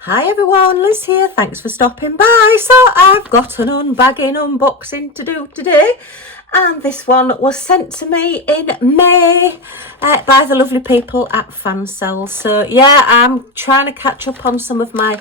Hi everyone, Liz here, thanks for stopping by. So I've got an unboxing to do today, and this one was sent to me in May by the lovely people at Fansells. So yeah, I'm trying to catch up on some of my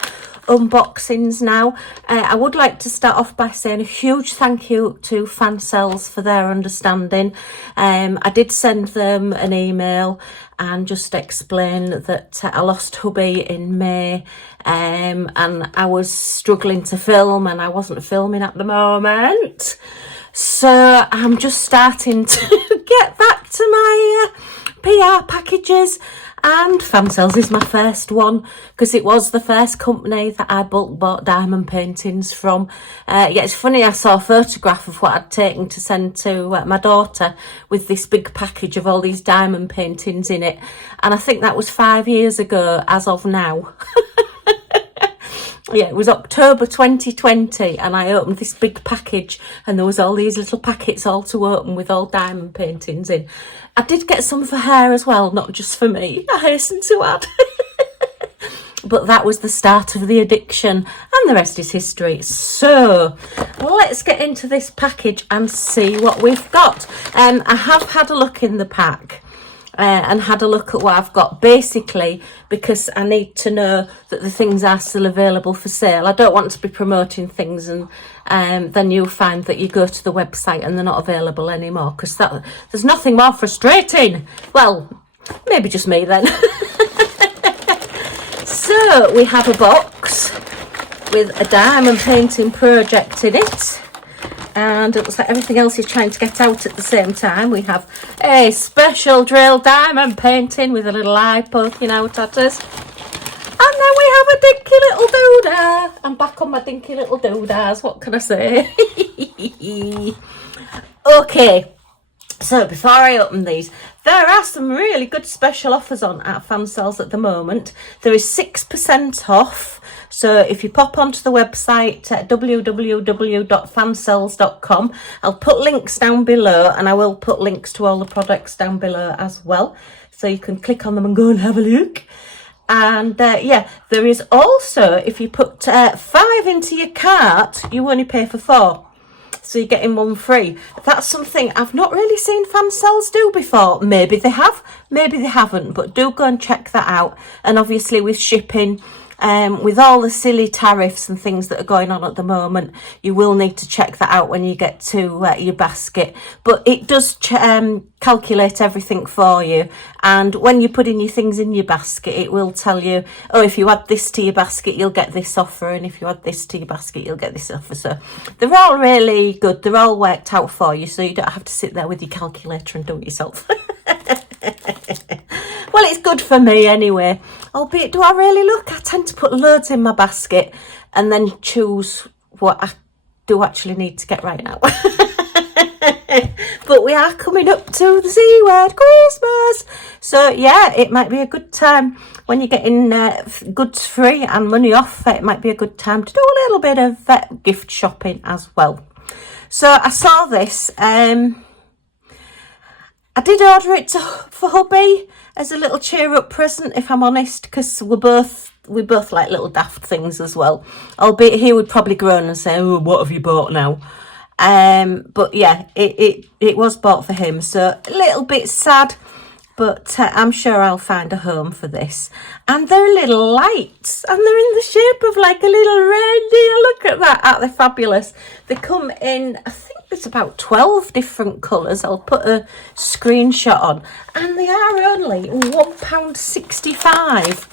unboxings now. I would like to start off by saying a huge thank you to Fansells for their understanding. I did send them an email and just explain that I lost hubby in May, and I was struggling to film and I wasn't filming at the moment, so I'm just starting to get back to my PR packages. And Fansells is my first one because it was the first company that I bulk bought diamond paintings from. Yeah, it's funny, I saw a photograph of what I'd taken to send to my daughter with this big package of all these diamond paintings in it. And I think that was 5 years ago as of now. Yeah, it was October 2020 and I opened this big package and there was all these little packets all to open with all diamond paintings in. I did get some for her as well, not just for me, I hasten to add. But that was the start of the addiction and the rest is history. So let's get into this package and see what we've got. I have had a look in the pack. And had a look at what I've got, basically because I need to know that the things are still available for sale. I don't want to be promoting things and then you'll find that you go to the website and they're not available anymore, because there's nothing more frustrating. Well, maybe just me then. So we have a box with a diamond painting project in it. And it looks like everything else is trying to get out at the same time. We have a special drill diamond painting with a little eye poking out at us. And then we have a dinky little doodah. I'm back on my dinky little doodahs, what can I say? Okay, so before I open these, there are some really good special offers on at Fansells at the moment. There is 6% off. So if you pop onto the website at www.fansells.com, I'll put links down below, and I will put links to all the products down below as well. So you can click on them and go and have a look. And yeah, there is also, if you put 5 into your cart, you only pay for 4. So you're getting one free. That's something I've not really seen Fansells do before. Maybe they have, maybe they haven't, but do go and check that out. And obviously with shipping, with all the silly tariffs and things that are going on at the moment, you will need to check that out when you get to your basket. But it does calculate everything for you, and when you're putting your things in your basket, it will tell you, oh, if you add this to your basket you'll get this offer, and if you add this to your basket you'll get this offer. So they're all really good, they're all worked out for you, so you don't have to sit there with your calculator and do it yourself. Well, it's good for me anyway. Albeit, do I really look? I tend to put loads in my basket and then choose what I do actually need to get right now. But we are coming up to the C word, Christmas. So yeah, it might be a good time when you're getting goods free and money off. It might be a good time to do a little bit of gift shopping as well. So I saw this. I did order it for hubby as a little cheer up present, if I'm honest, because we both like little daft things as well. Albeit he would probably groan and say, oh, what have you bought now? But yeah, it was bought for him, so a little bit sad, but I'm sure I'll find a home for this. And they're little lights, and they're in the shape of like a little reindeer. Look at that, aren't they fabulous? They come in, I think there's about 12 different colours. I'll put a screenshot on, and they are only £1.65.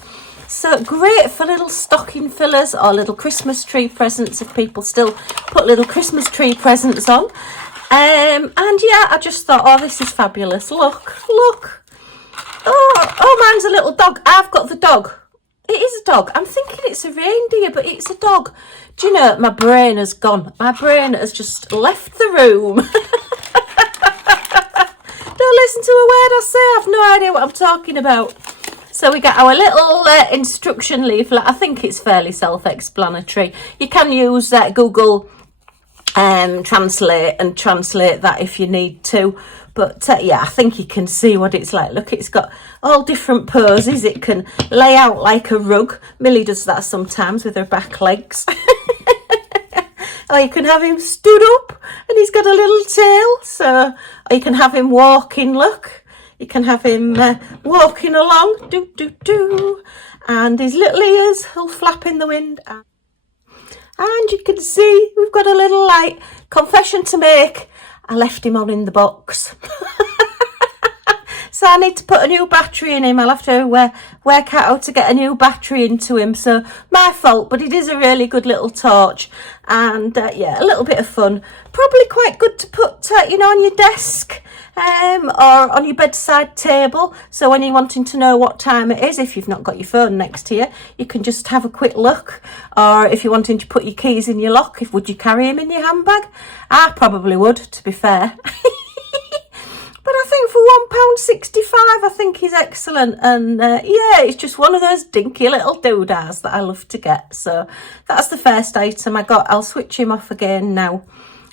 So great for little stocking fillers or little Christmas tree presents, if people still put little Christmas tree presents on. And yeah, I just thought, oh, this is fabulous. Look. Oh, mine's a little dog. I've got the dog. It is a dog. I'm thinking it's a reindeer, but it's a dog. Do you know, my brain has gone. My brain has just left the room. Don't listen to a word I say. I've no idea what I'm talking about. So we got our little instruction leaflet. I think it's fairly self-explanatory. You can use Google Translate and translate that if you need to. But yeah, I think you can see what it's like. Look, it's got all different poses. It can lay out like a rug. Millie does that sometimes with her back legs. Or you can have him stood up and he's got a little tail. So, or you can have him walking, look. You can have him walking along, do, do, do. And his little ears will flap in the wind. And you can see we've got a little light. Confession to make, I left him on in the box. So I need to put a new battery in him. I'll have to work out how to get a new battery into him. So my fault, but it is a really good little torch. And yeah, a little bit of fun. Probably quite good to put, you know, on your desk or on your bedside table. So when you're wanting to know what time it is, if you've not got your phone next to you, you can just have a quick look. Or if you're wanting to put your keys in your lock, would you carry him in your handbag? I probably would, to be fair. But I think for £1.65, I think he's excellent. And yeah, it's just one of those dinky little doodahs that I love to get. So that's the first item I got. I'll switch him off again now.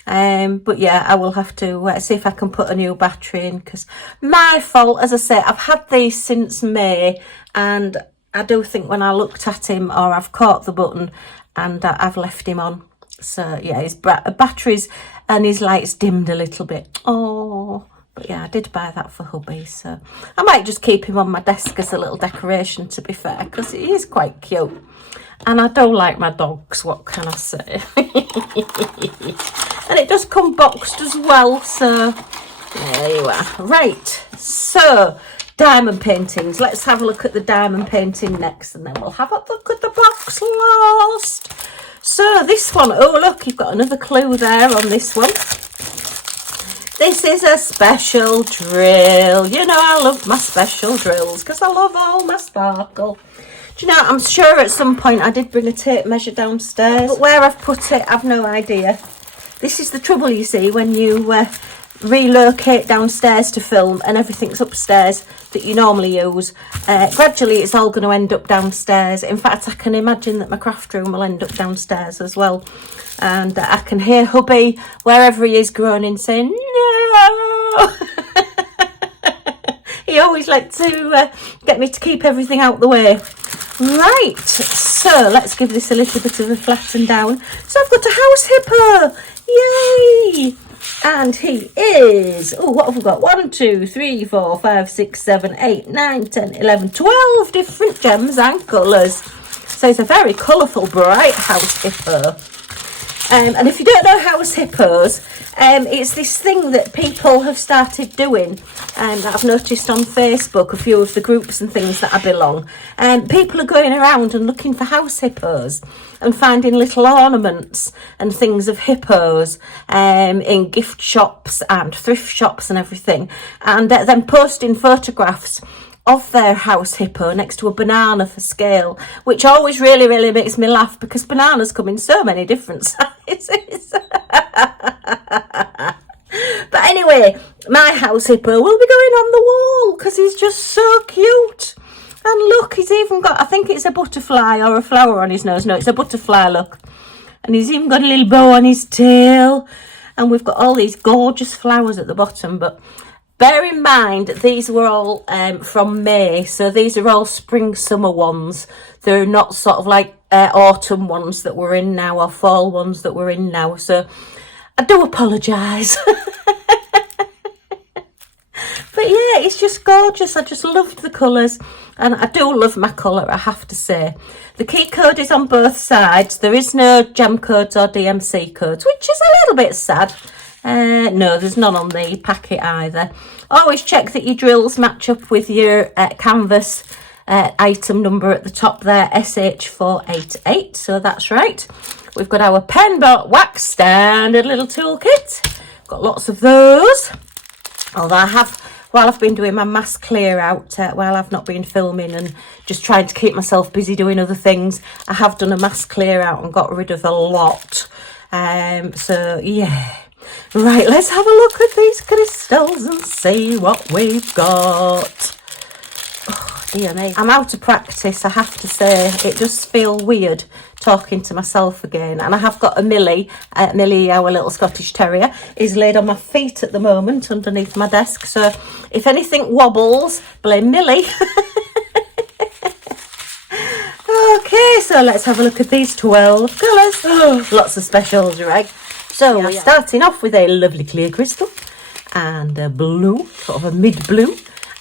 But yeah, I will have to see if I can put a new battery in, because my fault, as I say, I've had these since May, and I do think when I looked at him, or I've caught the button and I've left him on. So yeah, his batteries and his lights dimmed a little bit. Oh. But yeah, I did buy that for hubby, so I might just keep him on my desk as a little decoration, to be fair, because he is quite cute. And I do like my dogs, what can I say? And it does come boxed as well, so there you are. Right, so diamond paintings. Let's have a look at the diamond painting next, and then we'll have a look at the box last. So this one, oh look, you've got another clue there on this one. This is a special drill. You know, I love my special drills because I love all my sparkle. Do you know, I'm sure at some point I did bring a tape measure downstairs, but where I've put it, I've no idea. This is the trouble, you see, when you relocate downstairs to film and everything's upstairs that you normally use. Gradually, it's all going to end up downstairs. In fact, I can imagine that my craft room will end up downstairs as well. And I can hear hubby, wherever he is, groaning, saying, no! He always likes to get me to keep everything out the way. Right, so let's give this a little bit of a flatten down. So I've got a house hippo! Yay! And he is, oh, what have we got? 1, 2, 3, 4, 5, 6, 7, 8, 9, 10, 11, 12 different gems and colours. So it's a very colourful, bright house hippo. And if you don't know house hippos, it's this thing that people have started doing, that I've noticed on Facebook, a few of the groups and things that I belong. People are going around and looking for house hippos and finding little ornaments and things of hippos in gift shops and thrift shops and everything, and then posting photographs of their house hippo next to a banana for scale, which always really, really makes me laugh because bananas come in so many different sizes. But anyway, my house hippo will be going on the wall because he's just so cute. And look, he's even got, I think it's a butterfly or a flower on his nose. No, it's a butterfly, look. And he's even got a little bow on his tail. And we've got all these gorgeous flowers at the bottom, but bear in mind, these were all from May, so these are all spring, summer ones. They're not sort of like autumn ones that we're in now or fall ones that we're in now. So I do apologise. But yeah, it's just gorgeous. I just loved the colours, and I do love my colour, I have to say. The key code is on both sides. There is no gem codes or DMC codes, which is a little bit sad. No, there's none on the packet either. Always check that your drills match up with your canvas item number at the top there, SH488, so that's right. We've got our pen, dot, wax, standard little toolkit. Got lots of those. Although I have, while I've been doing my mass clear out, while I've not been filming and just trying to keep myself busy doing other things, I have done a mass clear out and got rid of a lot. So yeah. Right, let's have a look at these crystals and see what we've got. Oh, I'm out of practice, I have to say. It does feel weird talking to myself again. And I have got a Millie, our little Scottish Terrier, is laid on my feet at the moment underneath my desk. So if anything wobbles, blame Millie. Okay, so let's have a look at these 12 colours. Oh, lots of specials, right? So we're starting off with a lovely clear crystal and a blue, sort of a mid-blue,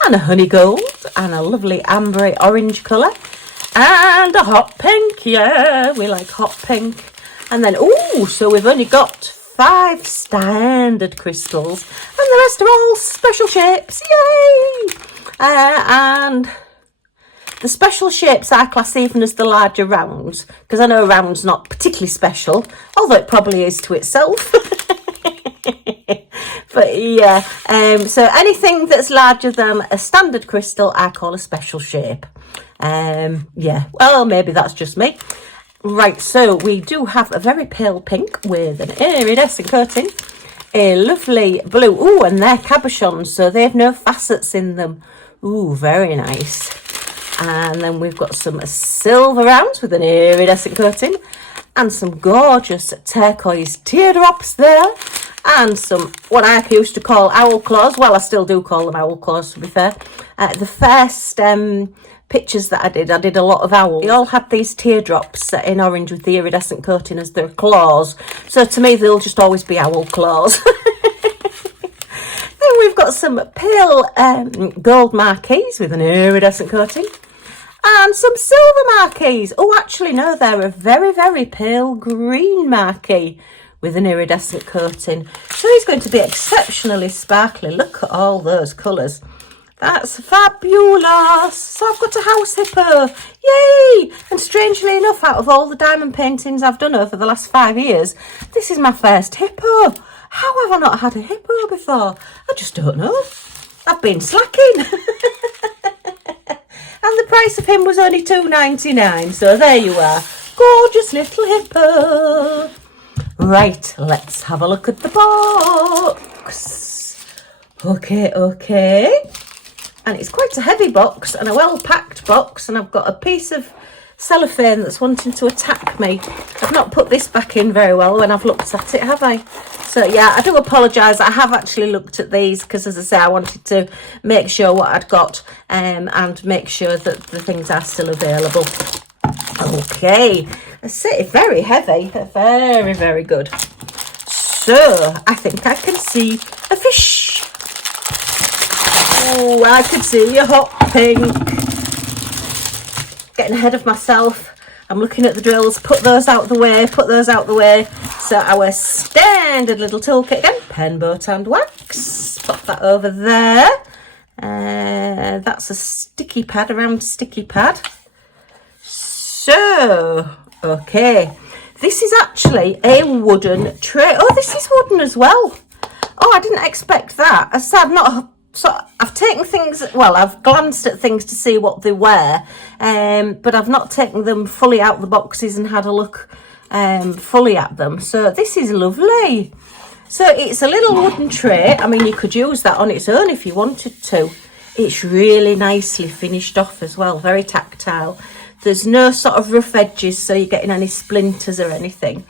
and a honey gold, and a lovely ambery orange colour, and a hot pink. Yeah, we like hot pink. And then, so we've only got 5 standard crystals, and the rest are all special shapes. Yay! And the special shapes I class even as the larger rounds, because I know round's not particularly special, although it probably is to itself. But yeah, so anything that's larger than a standard crystal I call a special shape. Yeah, well, maybe that's just me. Right, so we do have a very pale pink with an iridescent coating, a lovely blue, and they're cabochons, so they have no facets in them. Very nice. And then we've got some silver rounds with an iridescent coating, and some gorgeous turquoise teardrops there, and some what I used to call owl claws. Well, I still do call them owl claws, to be fair. The first pictures that I did a lot of owls. They all had these teardrops in orange with the iridescent coating as their claws. So to me, they'll just always be owl claws. Then we've got some pale gold marquees with an iridescent coating. And some silver marquees. Actually, no, they're a very, very pale green marquee with an iridescent coating. So he's going to be exceptionally sparkly. Look at all those colours. That's fabulous. So I've got a house hippo. Yay! And strangely enough, out of all the diamond paintings I've done over the last 5 years, this is my first hippo. How have I not had a hippo before? I just don't know. I've been slacking. And the price of him was only $2.99, so there you are. Gorgeous little hippo. Right, let's have a look at the box. Okay. And it's quite a heavy box and a well-packed box, and I've got a piece of cellophane that's wanting to attack me. I've not put this back in very well when I've looked at it, have I? So yeah, I do apologise. I have actually looked at these because, as I say, I wanted to make sure what I'd got and make sure that the things are still available. Okay, I say very heavy, very, very good. So I think I can see a fish. I can see a hot pink. Getting ahead of myself. I'm looking at the drills. Put those out the way. So our standard little toolkit again. Pen, boat and wax. Pop that over there. That's a sticky pad, a round sticky pad. So, okay. This is actually a wooden tray. This is wooden as well. I didn't expect that. As I said, I've taken things, I've glanced at things to see what they were, but I've not taken them fully out the boxes and had a look fully at them. So this is lovely. So it's a little wooden tray. I mean, you could use that on its own if you wanted to. It's really nicely finished off as well, very tactile. There's no sort of rough edges, so you're getting any splinters or anything.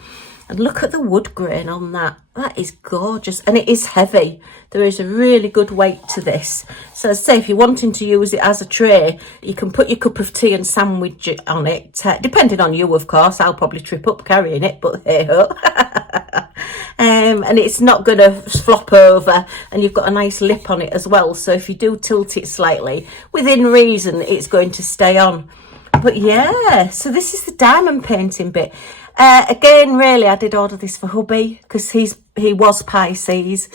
And look at the wood grain on that. That is gorgeous. And it is heavy. There is a really good weight to this. So as I say, if you're wanting to use it as a tray, you can put your cup of tea and sandwich on it. Depending on you, of course. I'll probably trip up carrying it, but hey-ho. And it's not going to flop over. And you've got a nice lip on it as well. So if you do tilt it slightly, within reason, it's going to stay on. But yeah, so this is the diamond painting bit. Again, really, I did order this for hubby because he was Pisces,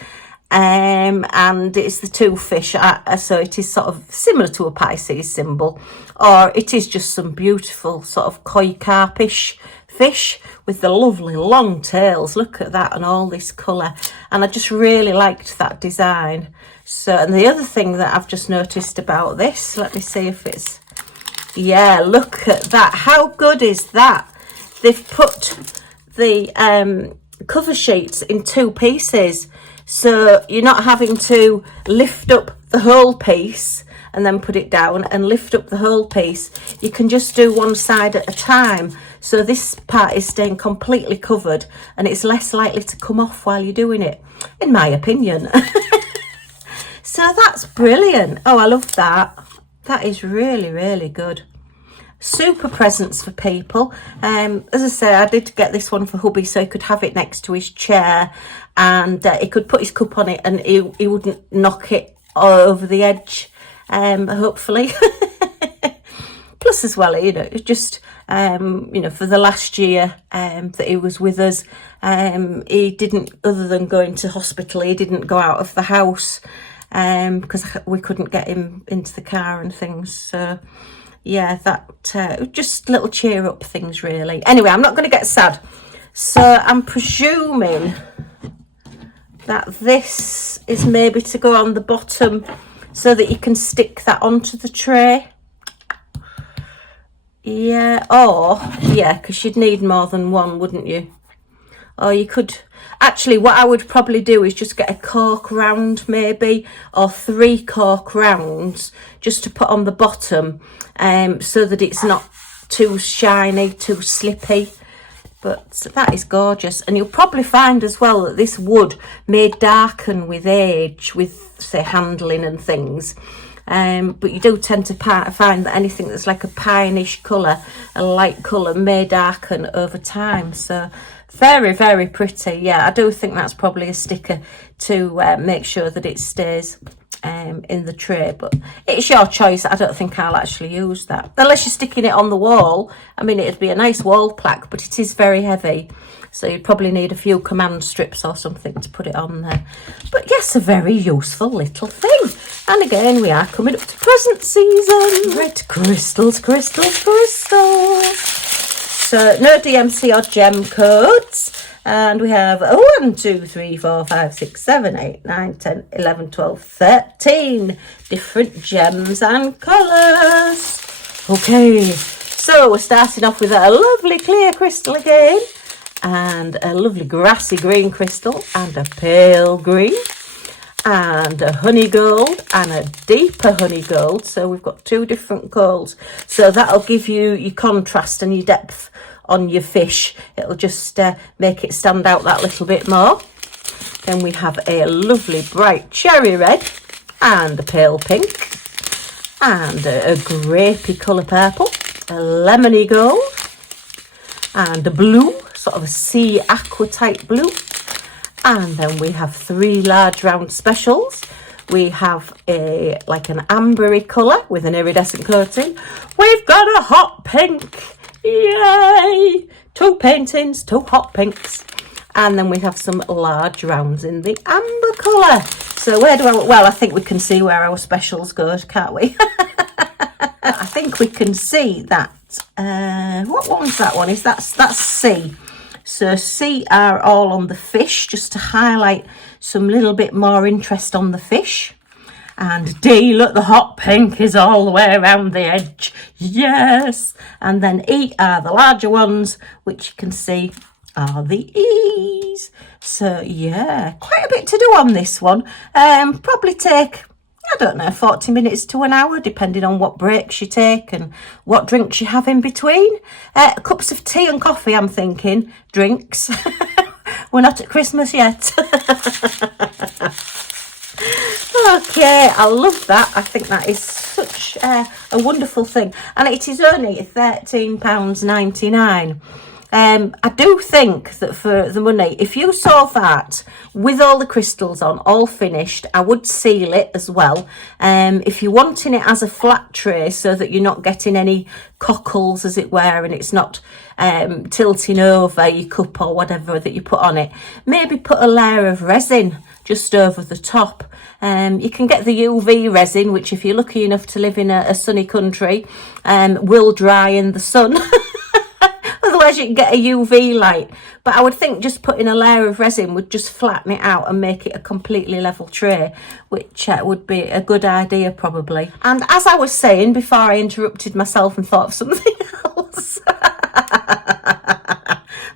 and it's the 2 fish, so it is sort of similar to a Pisces symbol, or it is just some beautiful sort of koi carpish fish with the lovely long tails. Look at that and all this colour, and I just really liked that design. So, and the other thing that I've just noticed about this, let me see if it's, yeah, look at that. How good is that? They've put the cover sheets in 2 pieces, so you're not having to lift up the whole piece and then put it down and lift up the whole piece. You can just do one side at a time, so this part is staying completely covered and it's less likely to come off while you're doing it, in my opinion. So that's brilliant. Oh, I love that. That is really, really good. Super presents for people. As I say, I did get this one for hubby so he could have it next to his chair, and he could put his cup on it and he wouldn't knock it over the edge, hopefully. Plus as well, you know, it's just you know, for the last year that he was with us, he didn't, other than going to hospital, he didn't go out of the house because we couldn't get him into the car and things. So yeah, that just little cheer up things really. Anyway, I'm not going to get sad. So I'm presuming that this is maybe to go on the bottom so that you can stick that onto the tray. Yeah, or yeah, because you'd need more than one, wouldn't you? Or you could, actually what I would probably do is just get a cork round maybe, or 3 cork rounds just to put on the bottom, so that it's not too shiny, too slippy. But that is gorgeous. And you'll probably find as well that this wood may darken with age, with say handling and things. But you do tend to find that anything that's like a pineish colour, a light colour, may darken over time. So very, very pretty. Yeah, I do think that's probably a sticker to make sure that it stays in the tray, but it's your choice. I don't think I'll actually use that unless you're sticking it on the wall. I mean, it'd be a nice wall plaque, but it is very heavy, so you'd probably need a few command strips or something to put it on there. But yes, a very useful little thing. And again, we are coming up to present season. Red crystals, crystals, crystals. So no DMC or gem codes. And we have 1, 2, 3, 4, 5, 6, 7, 8, 9, 10, 11, 12, 13 different gems and colours. Okay, so we're starting off with a lovely clear crystal again, and a lovely grassy green crystal, and a pale green, and a honey gold, and a deeper honey gold. So we've got 2 different golds, so that'll give you your contrast and your depth on your fish. It'll just make it stand out that little bit more. Then we have a lovely bright cherry red, and a pale pink, and a grapey colour purple, a lemony gold, and a blue, sort of a sea aqua type blue. And then we have 3 large round specials. We have a like an ambery colour with an iridescent coating. We've got a hot pink. Yay! 2 paintings, 2 hot pinks. And then we have some large rounds in the amber colour. So where do I think we can see where our specials go, can't we? I think we can see that. What one's that one? That's C. So C are all on the fish, just to highlight some little bit more interest on the fish. And D, look, the hot pink is all the way around the edge. Yes. And then E are the larger ones, which you can see are the E's. So yeah, quite a bit to do on this one. Probably take, I don't know, 40 minutes to an hour, depending on what breaks you take and what drinks you have in between. Cups of tea and coffee, I'm thinking. Drinks. We're not at Christmas yet. Okay, I love that. I think that is such a wonderful thing. And it is only £13.99. I do think that for the money, if you saw that with all the crystals on, all finished, I would seal it as well. If you're wanting it as a flat tray so that you're not getting any cockles, as it were, and it's not tilting over your cup or whatever that you put on it, maybe put a layer of resin just over the top. You can get the UV resin, which if you're lucky enough to live in a sunny country, will dry in the sun. Otherwise you can get a UV light. But I would think just putting a layer of resin would just flatten it out and make it a completely level tray, which would be a good idea probably. And as I was saying before I interrupted myself and thought of something else,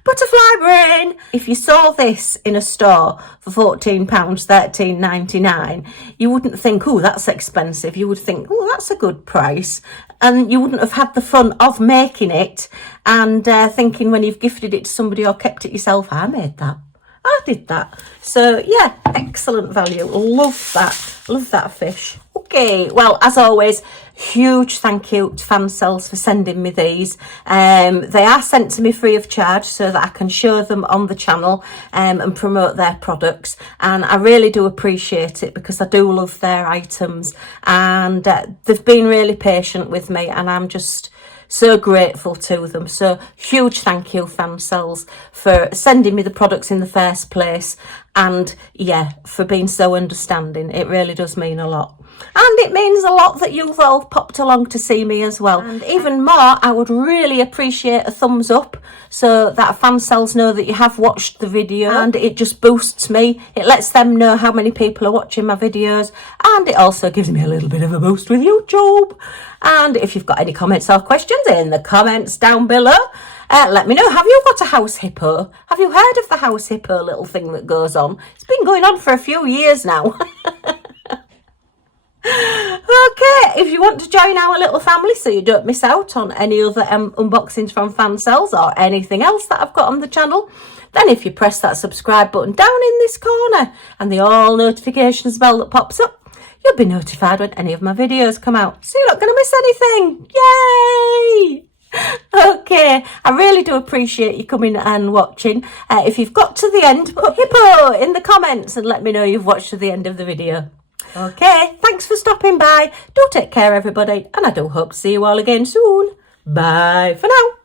butterfly brain. If you saw this in a store for £14, $13.99, you wouldn't think, oh, that's expensive. You would think, oh, that's a good price. And you wouldn't have had the fun of making it and thinking when you've gifted it to somebody or kept it yourself, I made that. I did that. So yeah, excellent value. Love that fish. Okay, well, as always, huge thank you to Fansells for sending me these. They are sent to me free of charge so that I can show them on the channel and promote their products, and I really do appreciate it because I do love their items, and they've been really patient with me, and I'm just so grateful to them. So huge thank you, Fansells, for sending me the products in the first place, and yeah, for being so understanding. It really does mean a lot. And it means a lot that you've all popped along to see me as well. And even more, I would really appreciate a thumbs up so that Fansells know that you have watched the video, and it just boosts me. It lets them know how many people are watching my videos, and it also gives me a little bit of a boost with YouTube. And if you've got any comments or questions in the comments down below, let me know. Have you got a house hippo? Have you heard of the house hippo little thing that goes on? It's been going on for a few years now. Okay, if you want to join our little family so you don't miss out on any other unboxings from Fansells or anything else that I've got on the channel, then if you press that subscribe button down in this corner and the all notifications bell that pops up, you'll be notified when any of my videos come out, so you're not going to miss anything. Yay! Okay, I really do appreciate you coming and watching. If you've got to the end, put hippo in the comments and let me know you've watched to the end of the video. Okay, thanks for stopping by. Do take care, everybody, and I do hope to see you all again soon. Bye for now.